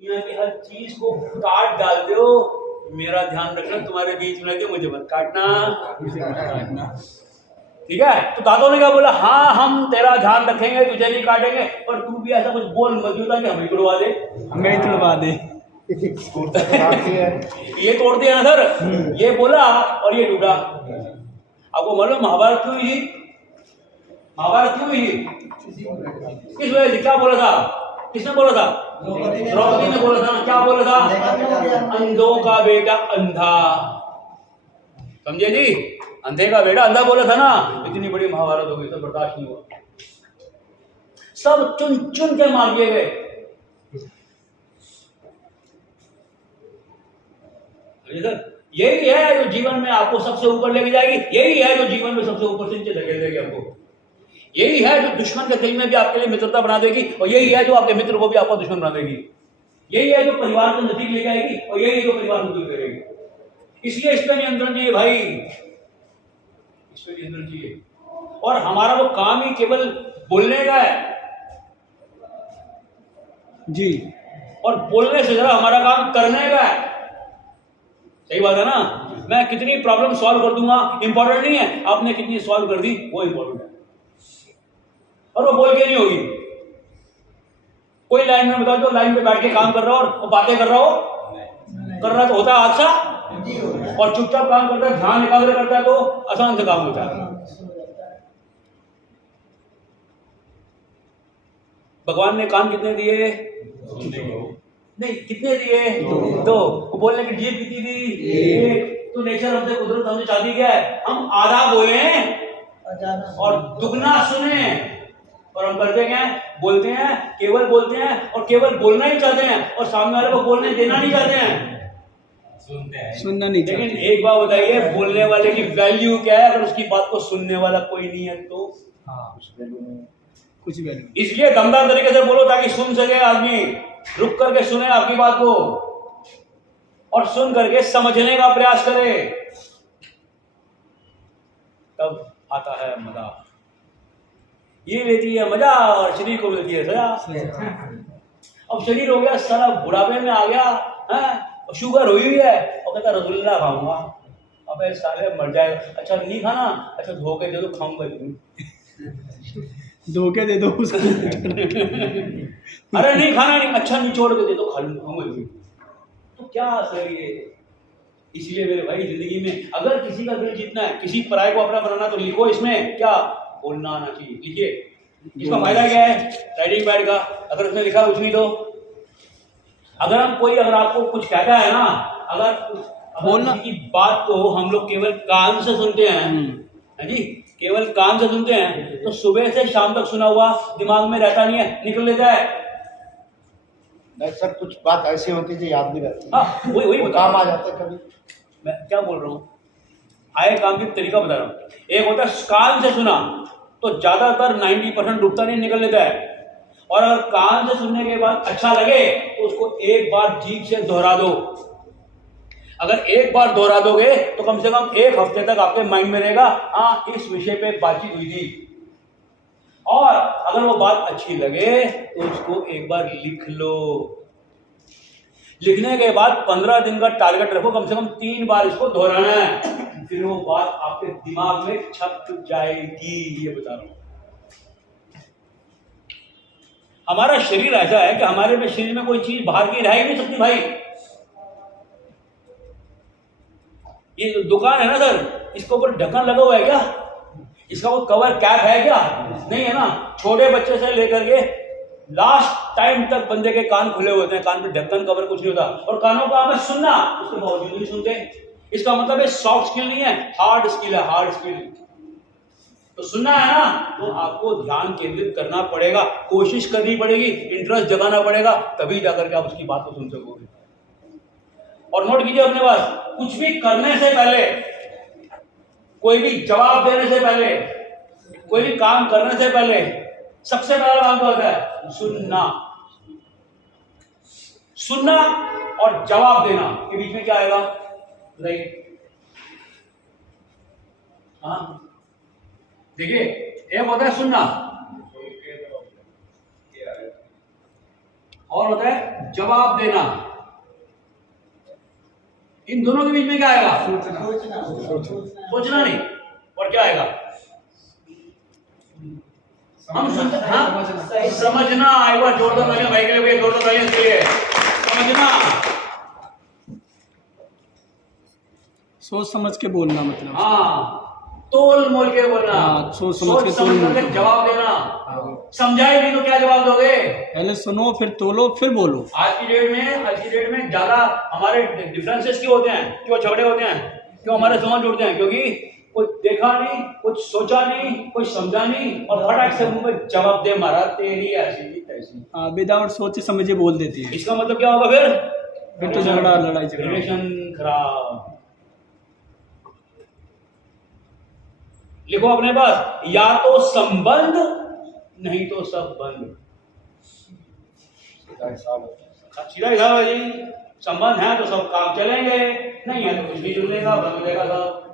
दुनिया की हर चीज को काट डालते हो। मेरा ध्यान रखना, तुम्हारे बीच में रहते मुझे मत काटना। ठीक है? तो दादों ने क्या बोला, हाँ हम तेरा ध्यान रखेंगे, तुझे नहीं काटेंगे, पर तू भी ऐसा कुछ बोल मत कि हमें तोड़वा दे, हमें तोड़वा दे। ये तोड़ दिया ना सर, ये बोला और ये टूटा। आपको मालूम महाभारत क्यों ही, महाभारत क्यों ही, किस वजह से? क्या बोला था, किसने बोला था? द्रौपदी ने बोला था ना। क्या बोला था? अंधों का बेटा अंधा, समझे जी? अंधे का बेटा अंधा बोला था ना। इतनी बड़ी महाभारत हो गई तो बर्दाश्त नहीं हुआ, सब चुन चुन के मार दिए गए। यही है जो जीवन में आपको सबसे ऊपर लेके जाएगी, यही है जो जीवन में सबसे ऊपर से नीचे धकेल देगी आपको, यही है जो दुश्मन के दिल में भी आपके लिए मित्रता बना देगी, और यही है जो आपके मित्र को भी आपका दुश्मन बना देगी, यही है जो परिवार को नजदीक ले जाएगी, और यही है जो परिवार को दूर करेगी। इसलिए इस पर नियंत्रण चाहिए भाई, इस पर नियंत्रण चाहिए। और हमारा वो काम ही केवल बोलने का है जी, और बोलने से जरा हमारा काम करने का है। सही बात है ना? मैं कितनी प्रॉब्लम सॉल्व कर दूंगा इंपॉर्टेंट नहीं है, आपने कितनी सॉल्व कर दी वो इंपॉर्टेंट है, और वो बोल के नहीं होगी। कोई लाइन में बताओ जो लाइन पे बैठ के काम कर रहा हो और बातें कर रहा तो होता है हादसा, और चुपचाप काम करता है, ध्यान एकाग्र करता है तो आसान से काम होता है। भगवान ने कान कितने दिए? नहीं, कितने दिए? दो। वो बोलने की जीभ कितनी दी? एक। तो नेचर हमसे, कुदरत हमसे चाहती क्या है? हम आधा बोले और दुगना सुने, और हम करते क्या है? बोलते हैं, केवल बोलते हैं, और केवल बोलना ही चाहते हैं, और सामने वाले को बोलने देना नहीं चाहते हैं, सुनना नहीं चाहते। लेकिन एक बात बताइए, बोलने वाले की वैल्यू क्या है अगर उसकी बात को सुनने वाला कोई नहीं है तो? कुछ वैल्यू। इसलिए दमदार तरीके से बोलो ताकि सुन सके आदमी, रुक करके सुने आपकी बात को, और सुन करके समझने का प्रयास करे, तब आता है मजा। ये लेती है मजा और शरीर को मिलती है सजा। अब शरीर हो गया सारा बुढ़ापे में आ गया है, शुगर हुई है, और कहता रसगुल्ला खाऊंगा। अबे साले मर जाएगा। अच्छा नहीं खाना? अच्छा धोखे दे दो, खाऊंगा। धोखे दे दो उसको। अरे नहीं खाना, नहीं, अच्छा निचोड़ के दे दो, खा लूंगा। तो क्या असर ये? इसलिए मेरे भाई जिंदगी में अगर किसी का दिल जीतना है, किसी पराये को अपना बनाना, तो लिखो इसमें क्या बोलना आना चाहिए। लिखिए, इसका फायदा क्या है राइटिंग पैड का? अगर उसमें लिखा कुछ नहीं तो अगर आपको कुछ कहता है ना, अगर बोलना की बात को हम लोग केवल कान से सुनते हैं, है जी, केवल कान से सुनते हैं, तो सुबह से शाम तक सुना हुआ दिमाग में रहता नहीं है, निकल लेता है। नहीं सर, कुछ बात ऐसी होती है जो याद नहीं रहती। हाँ, वही काम आ जाता है कभी। मैं क्या बोल रहा हूँ, आए काम की तरीका बता रहा हूँ। एक होता है कान से सुना, तो ज्यादातर 90% डूबता नहीं, निकल लेता है। और अगर कान से सुनने के बाद अच्छा लगे तो उसको एक बार जीभ से दोहरा दो। अगर एक बार दोहरा दोगे तो कम से कम एक हफ्ते तक आपके माइंड में रहेगा, हाँ इस विषय पे बातचीत हुई थी। और अगर वो बात अच्छी लगे तो उसको एक बार लिख लो। लिखने के बाद 15 दिन का टारगेट रखो, कम से कम 3 बार इसको दोहराना है, फिर वो बात आपके दिमाग में छप जाएगी। ये बता रहा हूं। हमारा शरीर ऐसा है कि हमारे में शरीर में कोई चीज बाहर की रह ही नहीं सकती भाई। ये जो दुकान है ना सर, इसके ऊपर ढक्कन लगा हुआ है क्या? इसका वो कवर कैप है क्या? नहीं है ना। छोटे बच्चे से लेकर के लास्ट टाइम तक बंदे के कान खुले होते हैं, कान पे ढक्कन कवर कुछ नहीं होता, और कानों का हमें सुनना, उसके बावजूद नहीं सुनते। इसका मतलब है सॉफ्ट स्किल नहीं है, हार्ड स्किल है, हार्ड स्किल। तो सुनना है ना, तो आपको ध्यान केंद्रित करना पड़ेगा, कोशिश करनी पड़ेगी, इंटरेस्ट जगाना पड़ेगा, तभी जाकर के आप उसकी बात को सुन सकोगे। और नोट कीजिए अपने पास, कुछ भी करने से पहले, कोई भी जवाब देने से पहले, कोई भी काम करने से पहले, सबसे पहला काम तो होता है सुनना। सुनना और जवाब देना के बीच में क्या आएगा बताइए? हाँ देखिए, एक होता है सुनना, और होता है जवाब देना। इन दोनों के बीच में क्या आएगा? सोचना नहीं। और क्या आएगा? हम सुनते, हाँ, समझना। एक बार जोर दो तालियां भाई के लिए, जोर दो तालियां इसके लिए। समझना, सोच समझ के बोलना मतलब। हाँ, तोल मोल के बोलना। हाँ, सोच समझ के समझ तोल के मोल। जवाब देना। हाँ। समझाए नहीं तो क्या जवाब दोगे? पहले सुनो, फिर तोलो, फिर बोलो। आज की डेट में ज्यादा हमारे डिफरेंसेस क्यों होते हैं, क्यों झगड़े होते हैं, क्यों हमारे समझ उठते हैं? क्योंकि कुछ देखा नहीं, कुछ सोचा नहीं, कुछ समझा नहीं, और फटाक से मुंह पे जवाब दे मारा, तेरी ऐसी थी तैसी। हाँ, विदाउट सोचे समझे बोल देती है। इसका मतलब क्या होगा फिर? फिर तो झगड़ा, लड़ाई झगड़ा। रिलेशन खराब। लिखो अपने पास, या तो संबंध नहीं तो सब बंद। सीधा हिसाब है जी। संबंध है तो सब काम चलेंगे, नहीं है तो कुछ नहीं चलेगा, बंद रहेगा सब।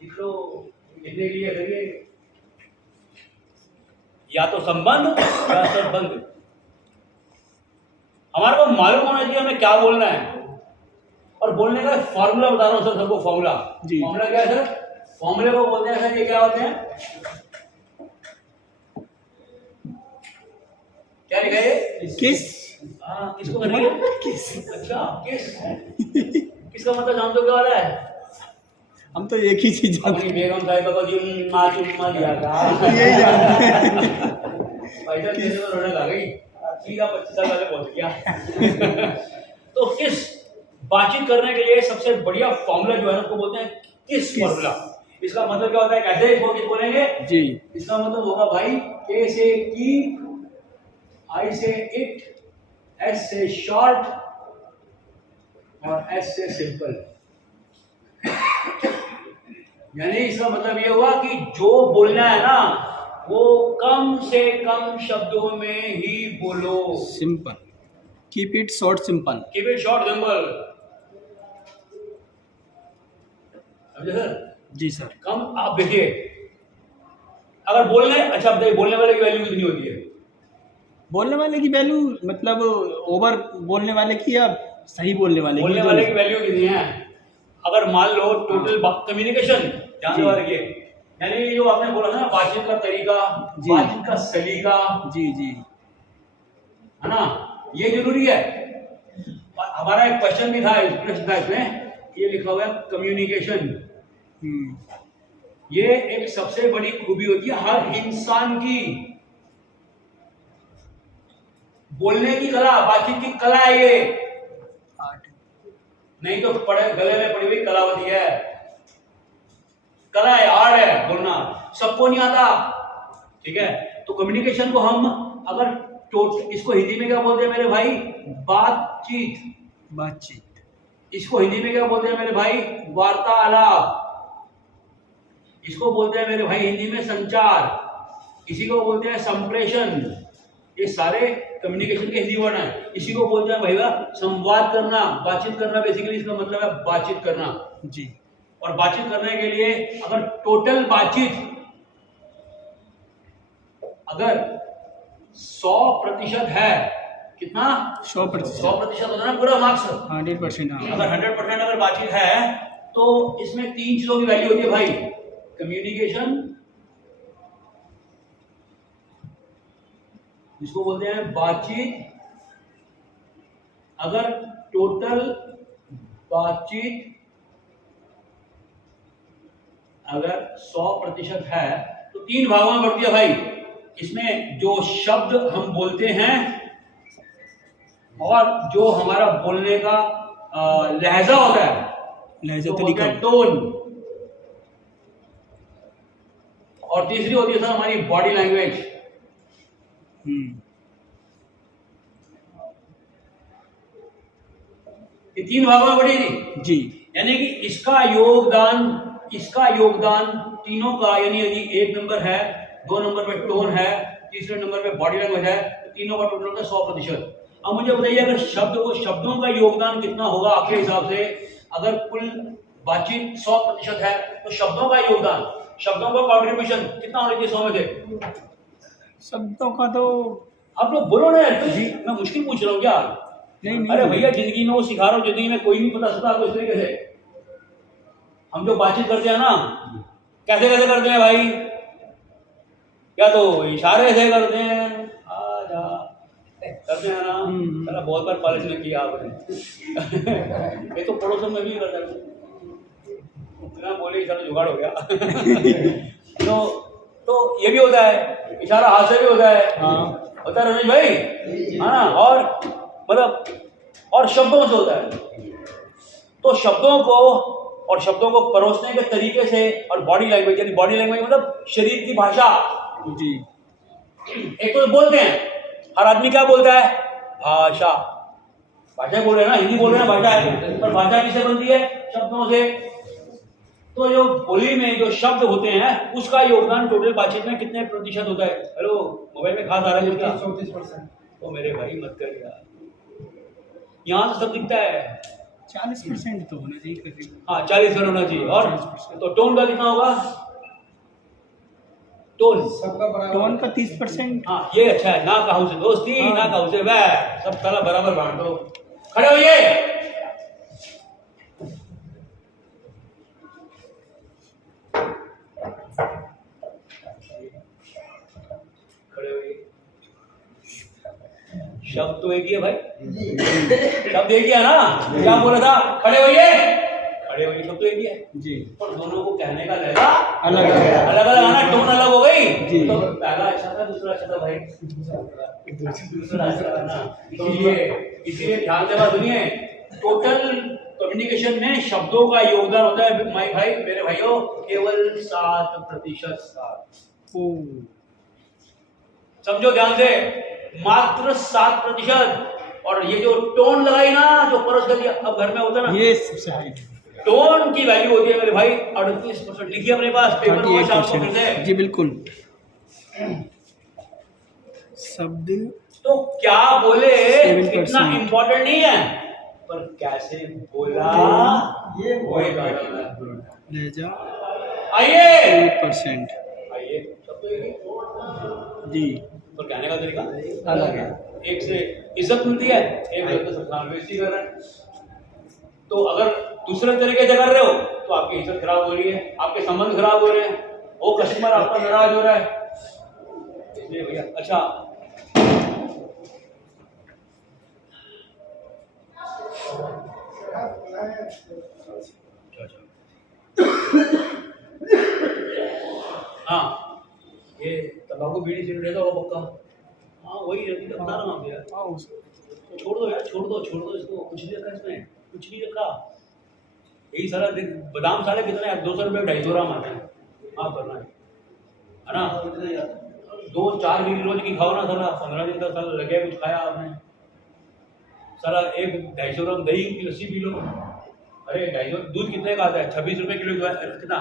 लिख लो, लिखने के लिए करिए, या तो संबंध या सब बंद। हमारे को मालूम होना चाहिए हमें क्या बोलना है, और बोलने का फॉर्मूला बता रहा हूं सर सबको। फॉर्मूला क्या है सर? फॉर्मूले को बोलते हैं सर, ये क्या होते हैं? क्या लिखा है? किस। हाँ, किसको कर रही है? किस। अच्छा, किस। किसका मतलब जानते हो क्या वाला है? हम तो एक ही चीज जानते अपनी बेगम साहिबा को जो चुम्मा दिया था, यही जानते हैं। पैसा देने में रोने लग गई, सीधा 25 साल पहले पहुंच गया। तो किस बातचीत करने के लिए सबसे बढ़िया फॉर्मूला जो है उसको बोलते हैं किस फॉर्मूला। इसका मतलब क्या होता है? कैसे इसको किस बोलेंगे जी? इसका मतलब होगा भाई, के से कीप, आई से इट, एस से शॉर्ट, और एस से सिंपल। यानी इसका मतलब ये हुआ कि जो बोलना है ना वो कम से कम शब्दों में ही बोलो। Simple, keep it short simple. Keep it short simple. समझे सर? जी सर। कम। आप देखिए, अगर बोलने, अच्छा अब देखिए, बोलने वाले की वैल्यू कितनी होती है? बोलने वाले की वैल्यू मतलब ओवर बोलने वाले की या सही बोलने वाले की? बोलने वाले की वैल्यू कितनी है? अगर मान लो टोटल कम्युनिकेशन, ध्यान दो रखिए, यानी जो आपने बोला था ना, बातचीत का तरीका, बातचीत का सलीका, जी जी, है ना, ये जरूरी है। और हमारा एक क्वेश्चन भी था, प्रश्न था इसमें, ये लिखा हुआ है कम्युनिकेशन। ये एक सबसे बड़ी खूबी होती है हर इंसान की। बोलने की कला, बातचीत की कला है ये, नहीं तो पढ़े गले में पड़ी हुई कलावती है। कला है, आर्ट है बोलना, सबको नहीं आता। ठीक है, तो कम्युनिकेशन को हम अगर इसको हिंदी में क्या बोलते हैं मेरे भाई? बातचीत। इसको हिंदी में क्या बोलते हैं मेरे भाई? वार्तालाप। इसको बोलते हैं मेरे भाई हिंदी में संचार। इसी को बोलते हैं संप्रेषण। ये सारे कम्युनिकेशन के हिंदी वर्ड हैं। इसी को बोलते हैं भैया संवाद करना, बातचीत करना। बेसिकली इसका मतलब है बातचीत करना जी। और बातचीत करने के लिए अगर टोटल बातचीत अगर 100% है, कितना? 100%। 100% होता है ना पूरा मार्क्स। 100%। अगर 100% अगर बातचीत है तो इसमें 3 चीजों की वैल्यू होती है भाई। कम्युनिकेशन, जिसको बोलते हैं बातचीत, अगर टोटल बातचीत अगर 100% है तो 3 भागों में बढ़ती है भाई। इसमें जो शब्द हम बोलते हैं और जो हमारा बोलने का लहजा होता है, लहजा तो तरीका, टोन, और तीसरी होती है सर हमारी बॉडी लैंग्वेज। ये 3 भागों में बढ़ेगी जी। यानी कि इसका योगदान तीनों का, यानी यदि 1 नंबर है, 2 नंबर पे टोन है, तीसरे नंबर पे बॉडी लैंग्वेज है, तो तीनों का टोटल होता है 100%। अब मुझे बताइए अगर शब्दों का योगदान कितना होगा आपके हिसाब से? अगर कुल बातचीत 100% है तो शब्दों का योगदान, शब्दों का कॉन्ट्रीब्यूशन कितना होना चाहिए 100 में से? शब्दों का तो आप लोग बोलो ना यार, जी। मैं मुश्किल पूछ रहा हूँ क्या? नहीं नहीं अरे भैया जिंदगी में वो सिखा रहा हूँ, जिंदगी में कोई नहीं पता सकता आपको इस तरीके से। हम जो बातचीत करते हैं ना, कैसे कैसे करते हैं भाई? या तो इशारे से करते हैं, आ जा करते हैं ना। चला बहुत बार कॉलेज में किया आपने। ये तो पड़ोसन में भी करता है, बिना बोले इशारा जुगाड़ हो गया। तो ये भी होता है, इशारा हाथ से भी होता है। हाँ होता है रमेश भाई, है ना? और मतलब और शब्दों से होता है। तो शब्दों को परोसने के तरीके से, और बॉडी लैंग्वेज, यानी बॉडी लैंग्वेज मतलब शरीर की भाषा। जी एक तो बोलते हैं, हर आदमी क्या बोलता है? भाषा। भाषा बोल रहे हैं ना, हिंदी बोल रहे हैं, भाषा है। पर भाषा किससे बनती है? शब्दों से। तो जो बोली में जो शब्द होते हैं, उसका योगदान टोटल बातचीत में कितने प्रतिशत होता है? हेलो, मोबाइल में खास आ रहा है क्या? 34%। तो मेरे भाई मत कर यार, यहाँ से सब दिखता है। 40% तो होना चाहिए करीब। हाँ 40 होना चाहिए। और 40%। तो टोन का कितना होगा? टोन सबका बराबर। टोन का 30%। हाँ ये अच्छा है। ना कहूँ से दोस्ती, हाँ। ना कहूँ से वह, सब साला बराबर बांट दो। खड़े होइए। खड़े होइए। शब्द तो एक ही है भाई, शब्द एक ही है ना? क्या बोला था? खड़े होइए, खड़े होइए, शब्द तो एक ही है। जी और दोनों को कहने का लहजा अलग है। अलग अलग आना, टोन अलग हो गई। जी। तो पहला अच्छा था, दूसरा अच्छा था भाई, दूसरा अच्छा था ना। तो इसीलिए ध्यान से बात सुनिए, टोटल कम्युनिकेशन में शब्दों का योगदान होता है माय भाई, मेरे भाइयों, केवल 7%। समझो ध्यान से, मात्र 7%। और ये जो टोन लगाई ना, जो परोस कर दिया, अब घर में होता है ना, ये सबसे हाई टोन की वैल्यू होती है मेरे भाई 38%। लिखिए अपने पास पेपर में, शाम को फिर से। 38%। जी बिल्कुल। शब्द तो क्या बोले 7%। इतना इम्पोर्टेंट नहीं है, पर कैसे बोला ये वही बात है। लहजा आइए 8%। आइए, सब तो एक ही। जी पर कहने का तरीका अलग है। एक से इज्जत मिलती है, एक से सब बेइज्जती कर रहे हैं। तो अगर दूसरे तरीके से कर रहे हो तो आपकी इज्जत खराब हो रही है, आपके संबंध खराब हो रहे हैं, वो कस्टमर आपका नाराज हो रहा है। इसलिए भैया अच्छा, हाँ ये तंबाकू बीड़ी सिगरेट है वो पक्का। हाँ वही रहती है, बता रहा हूँ यार। तो छोड़ दो यार, छोड़ दो इसको। कुछ नहीं रखा इसमें, कुछ नहीं रखा। यही सारा बादाम सारे कितने 200 रुपये 250 ग्राम आते हैं। हाँ करना है ना? 2-4 गिरी रोज की खाओ ना साला, 15 दिन तक साला लगे कुछ खाया आपने। साला 1-250 ग्राम दही की लस्सी पी लो। अरे 250 दूध कितने का आता है? 26 रुपये किलो कितना?